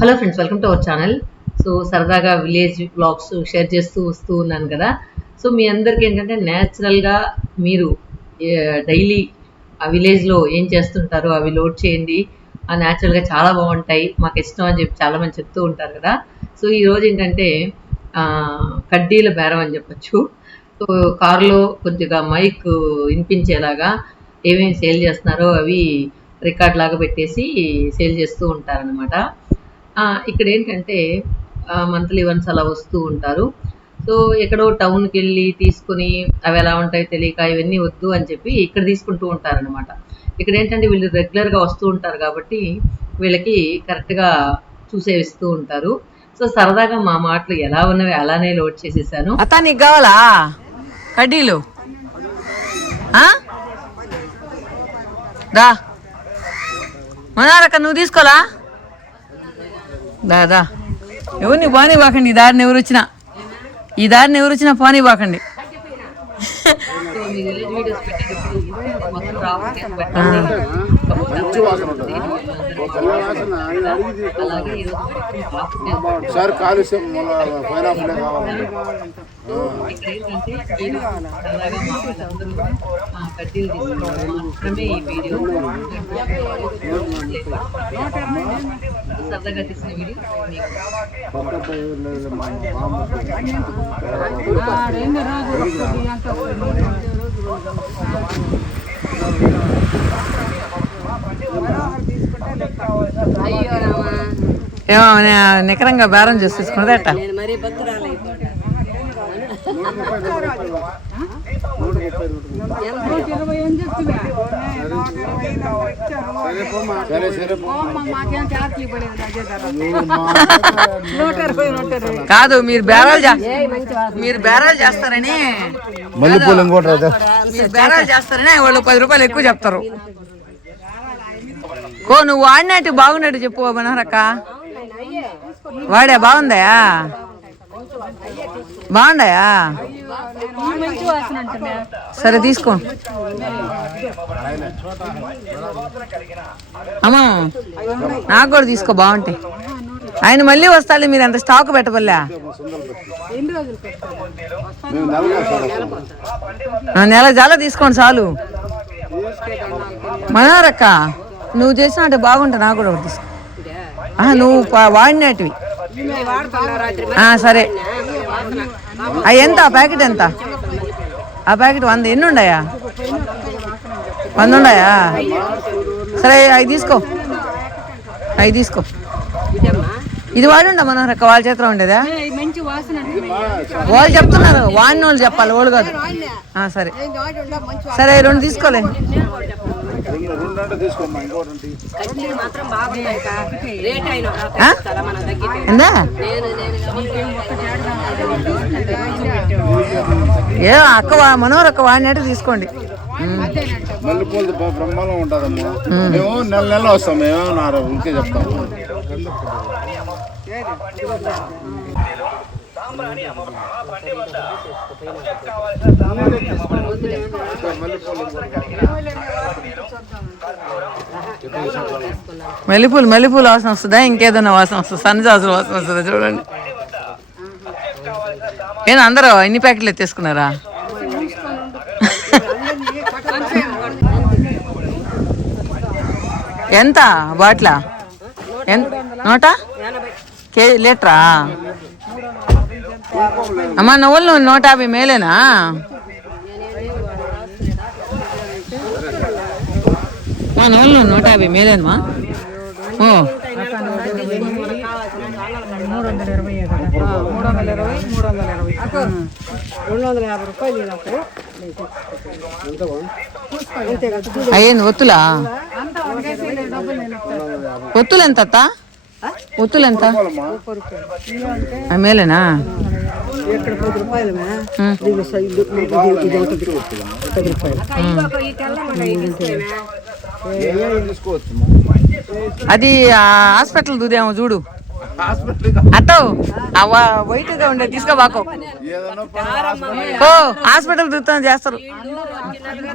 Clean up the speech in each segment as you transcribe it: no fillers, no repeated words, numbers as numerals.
Hello friends, welcome to our channel. So సరదాగా village vlogs share చేస్తూ వస్తూ ఉన్నాను కదా. సో మీ అందరికీ ఏంటంటే న్యాచురల్గా మీరు డైలీ ఆ విలేజ్లో ఏం చేస్తుంటారో అవి లోడ్ చేయండి. ఆ న్యాచురల్గా చాలా బాగుంటాయి, మాకు ఇష్టం అని చెప్పి చాలామంది చెప్తూ ఉంటారు కదా. సో ఈరోజు ఏంటంటే కడ్డీల బేరం అని చెప్పచ్చు. సో కారులో కొద్దిగా మైక్ వినిపించేలాగా ఏమేమి సేల్ చేస్తున్నారో అవి రికార్డ్ లాగా పెట్టేసి సేల్ చేస్తూ ఉంటారనమాట. ఇక్కడ ఏంటంటే మంత్లీ వన్స్ అలా వస్తూ ఉంటారు. సో ఎక్కడో టౌన్కి వెళ్ళి తీసుకుని అవి ఎలా ఉంటాయో తెలియక ఇవన్నీ వద్దు అని చెప్పి ఇక్కడ తీసుకుంటూ ఉంటారనమాట. ఇక్కడ ఏంటంటే వీళ్ళు రెగ్యులర్గా వస్తూ ఉంటారు కాబట్టి వీళ్ళకి కరెక్ట్గా చూసేవిస్తూ ఉంటారు. సో సరదాగా మా మాటలు ఎలా ఉన్నవి అలానే లోడ్ చేసేసాను. అత్త నీకు కావాలా కడ్డీలు? దా మనారక్క నువ్వు తీసుకోలా? దాదా ఎవరిని పోనీ బాకండి, ఈ దారిని ఎవరు వచ్చినా పోనీ బాకండి. సార్ కాలుష్యం పైనాపిల్ కావాలండి. సరదాగా తీసిన వీడియో ఏమో నికరంగా బేరం చేసి తీసుకున్నదట. కాదు మీరు బేరాలు చేస్తారని వాళ్ళు 10 రూపాయలు ఎక్కువ చెప్తారు. నువ్వు వాడినట్టు బాగున్నట్టు చెప్పు మనోహరక్క. వాడా బాగుందాయా? సరే తీసుకో అమ్మా, నాకు కూడా తీసుకో బాగుంటాయి. ఆయన మళ్ళీ వస్తాడు, మీరు అంత స్టాక్ పెట్టబల్లా. నెల చాలా తీసుకోండి చాలు. మనోరక్క నువ్వు చేసిన అంటే బాగుంటా, నాకు కూడా ఒకటి తీసుకో. నువ్వు వాడినటివి సరే. అవి ఎంత? ఆ ప్యాకెట్ ఎంత? ఆ ప్యాకెట్ 100. ఎన్ని ఉన్నాయా? 100 ఉన్నాయా? సరే అవి తీసుకో. ఇది వాడుండా మనోహరక్క, వాళ్ళ చేతిలో ఉండేదా? వాళ్ళు చెప్తున్నారు, వాడిన వాళ్ళు చెప్పాలి, వాళ్ళు కాదు. సరే 2 తీసుకోలే. ఏ అక్క మనోహరక్క వాడినట్టు తీసుకోండి. మల్లెపూలు బ్రహ్మాండం ఉంటుందమ్మా. మేము నెల వస్తాం, మేము ఇంకే చెప్తాం. మల్లెపూలు వాసన వస్తుందా? ఇంకేదైనా వాసన వస్తుందా? సన్నజాజుల వాసన వస్తుందా? చూడండి. అందరూ ఎన్ని ప్యాకెట్లు ఎత్తేసుకున్నారా? ఎంత బాట్లా? నోట లీటరా? అమ్మా నువ్వులు 150 మేలేనా? నువ్వులు 150 మేలేనమ్మా. అయ్యింది. ఒత్తులు ఎంత? ఒత్తులు ఎంత? మేలేనా? అది హాస్పిటల్ దూదేమో చూడు. అత్తో అవ్వ వైట్గా ఉండే తీసుకోబాకో ఏదన్నా పని హాస్పిటల్ ఓ హాస్పిటల్ తిరుగుతాం చేస్తారు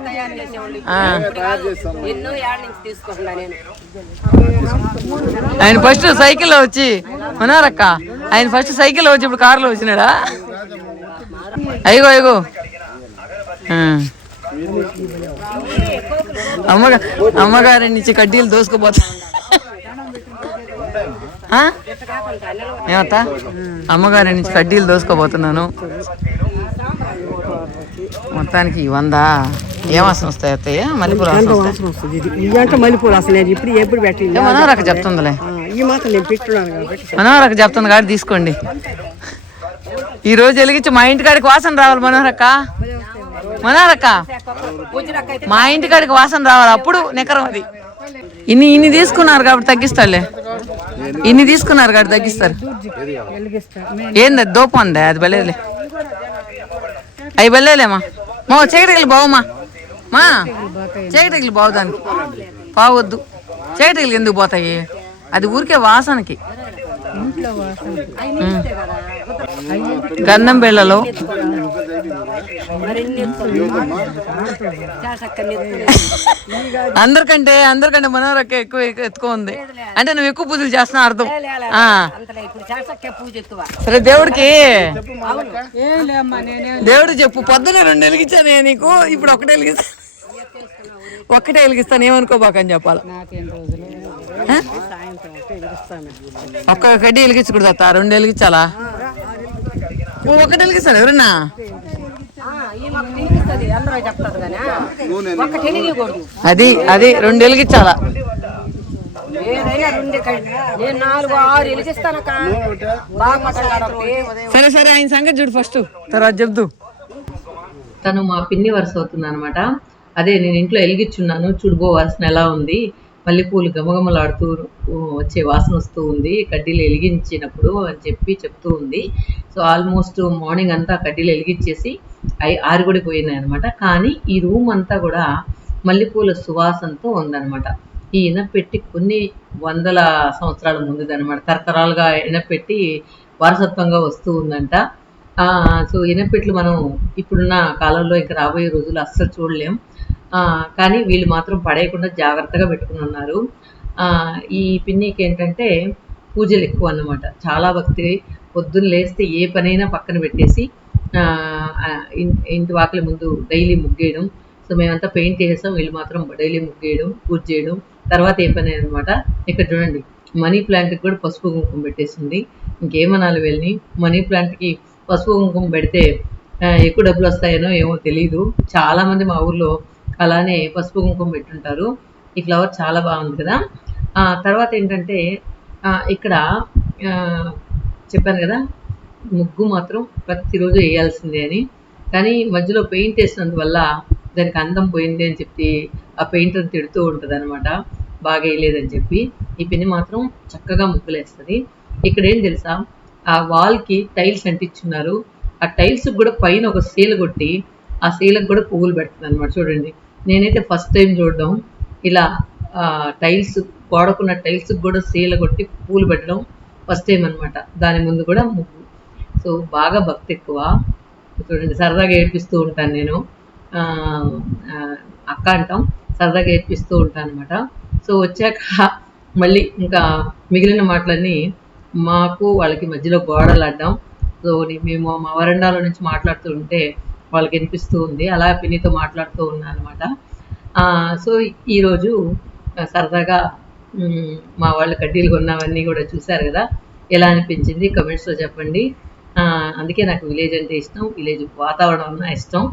తయారు చేస్తాం. ఆయన ఫస్ట్ సైకిల్లో వచ్చి ఉన్నారక్క, ఆయన ఫస్ట్ సైకిల్లో వచ్చి ఇప్పుడు కారులో వచ్చినాడా? అయ్యో అయ్యో అమ్మగారి నుంచి కడ్డీలు దోసుకుపోతా ఏమత్తా? అమ్మగారి నుంచి కడ్డీలు దోసుకోబోతున్నాను. మొత్తానికి 100 ఏం వాసన వస్తాయి అత్తయ్య? మల్లెపూలు మల్లెపూలు అసలు ఇప్పుడు ఎప్పుడు పెట్టింది మనోరక్క చెప్తుందిలే, ఈ మాత్రం నేను పెట్టున్నాను. మనోరక్క చెప్తుంది కాబట్టి తీసుకోండి. ఈ రోజు వెలిగించి మా ఇంటికాడికి వాసన రావాలి మనోరక్క. మనోరక్క మా ఇంటికాడికి వాసన రావాలి, అప్పుడు నికరం అది. ఇన్ని తీసుకున్నారు కాబట్టి తగ్గిస్తారులే, ఇన్ని తీసుకున్నారు కాబట్టి తగ్గిస్తారు. ఏంది దూపం ఉందా? అది బలేదులే, అవి బలేలేమా. మా చీకటికి బావమ్మా, మా చీకటికి బావు, దానికి బావద్దు. చీకటికి ఎందుకు పోతాయి? అది ఊరికే వాసనకి. గంధం బిళ్ళలో అందరికంటే మనోరక్క ఎక్కువ ఎత్తుకో ఉంది అంటే నువ్వు ఎక్కువ పూజలు చేస్తున్నా అర్థం. సరే దేవుడికి చెప్పు. పొద్దున 2 వెలిగించాను నీకు, ఇప్పుడు ఒక్కటే వెలిగిస్తాను ఏమనుకోబాకని చెప్పాలి. ఒక్క కడ్డీ వెలిగించకూడదు అత్త, 2 వెలిగించాలా? ఒకటి వెలిగిస్తాను ఎవరన్నా? అది 2 వెలిగించాలా? సరే సరే, ఆయన సంగతి చూడు ఫస్ట్, తర్వాత చెప్దు. తను మా పిన్ని వరుస అవుతుంది అనమాట. అదే నేను ఇంట్లో వెలిగించున్నాను, చూడుబో వాసన ఎలా ఉంది, మల్లెపూలు గమగమలాడుతూ వచ్చే వాసన వస్తూ ఉంది కడ్డీలు వెలిగించినప్పుడు అని చెప్తూ ఉంది. సో ఆల్మోస్ట్ మార్నింగ్ అంతా కడ్డీలు వెలిగించేసి ఆరిగొడి పోయినాయి అనమాట. కానీ ఈ రూమ్ అంతా కూడా మల్లెపూల సువాసనతో ఉందన్నమాట. ఈ ఇనపెట్టి కొన్ని 100 సంవత్సరాల ముందుదనమాట, తరతరాలుగా ఇనపెట్టి వారసత్వంగా వస్తూ ఉందంట. సో ఇనపెట్లు మనం ఇప్పుడున్న కాలంలో ఇంకా రాబోయే రోజులు అస్సలు చూడలేం. కానీ వీళ్ళు మాత్రం పడేయకుండా జాగ్రత్తగా పెట్టుకుని ఉన్నారు. ఈ పిన్నికి ఏంటంటే పూజలు ఎక్కువ అన్నమాట, చాలా భక్తి. పొద్దున్న లేస్తే ఏ పనైనా పక్కన పెట్టేసి ఇంటి వాకిలి ముందు డైలీ ముగ్గేయడం. సో మేమంతా పెయింట్ చేసాం, వీళ్ళు మాత్రం డైలీ ముగ్గేయడం, పూజ చేయడం. తర్వాత ఏ పని అనమాట. ఇక్కడ చూడండి, మనీ ప్లాంట్కి కూడా పసుపు కుంకుమ పెట్టేసింది. ఇంకేమనాలి వీళ్ళని. మనీ ప్లాంట్కి పసుపు కుంకుమ పెడితే ఎక్కువ డబ్బులు వస్తాయనో ఏమో తెలీదు. చాలామంది మా ఊర్లో అలానే పసుపు కుంకుమ పెట్టుంటారు. ఈ ఫ్లవర్ చాలా బాగుంది కదా. తర్వాత ఏంటంటే ఇక్కడ చెప్పాను కదా, ముగ్గు మాత్రం ప్రతిరోజు వేయాల్సిందే అని. కానీ మధ్యలో పెయింట్ వేసినందువల్ల దానికి అందం పోయింది అని చెప్పి ఆ పెయింటర్ని తిడుతూ ఉంటుంది అనమాట, బాగా వేయలేదని చెప్పి. ఈ పిన్ని మాత్రం చక్కగా ముగ్గులు వేస్తుంది. ఇక్కడ ఏం తెలుసా, ఆ వాల్కి టైల్స్ అంటించున్నారు. ఆ టైల్స్కి కూడా పైన ఒక సీల కొట్టి ఆ సీలకు కూడా పువ్వులు పెడుతుంది అనమాట. చూడండి, నేనైతే ఫస్ట్ టైం చూడడం ఇలా టైల్స్, గోడకున్న టైల్స్కి కూడా సీల కొట్టి పూలు పెట్టడం ఫస్ట్ టైం అనమాట. దాని ముందు కూడా ముగ్గు. సో బాగా భక్తి ఎక్కువ. చూడండి, సరదాగా ఏడ్పిస్తూ ఉంటాను నేను, అక్క అంటాం, సరదాగా ఏడ్పిస్తూ ఉంటాను అనమాట. సో వచ్చాక మళ్ళీ ఇంకా మిగిలిన మాటలన్నీ మాకు వాళ్ళకి మధ్యలో గోడలు అడ్డం. సో మేము మా వరండాలో నుంచి మాట్లాడుతూ ఉంటే వాళ్ళకి వినిపిస్తూ ఉంది. అలా పిన్నితో మాట్లాడుతూ ఉన్నాను అనమాట. సో ఈరోజు సరదాగా మా వాళ్ళు కడ్డీలు కొన్నవన్నీ కూడా చూశారు కదా, ఎలా అనిపించింది కమెంట్స్లో చెప్పండి. అందుకే నాకు విలేజ్ అంటే ఇష్టం, విలేజ్ వాతావరణం అన్నా ఇష్టం.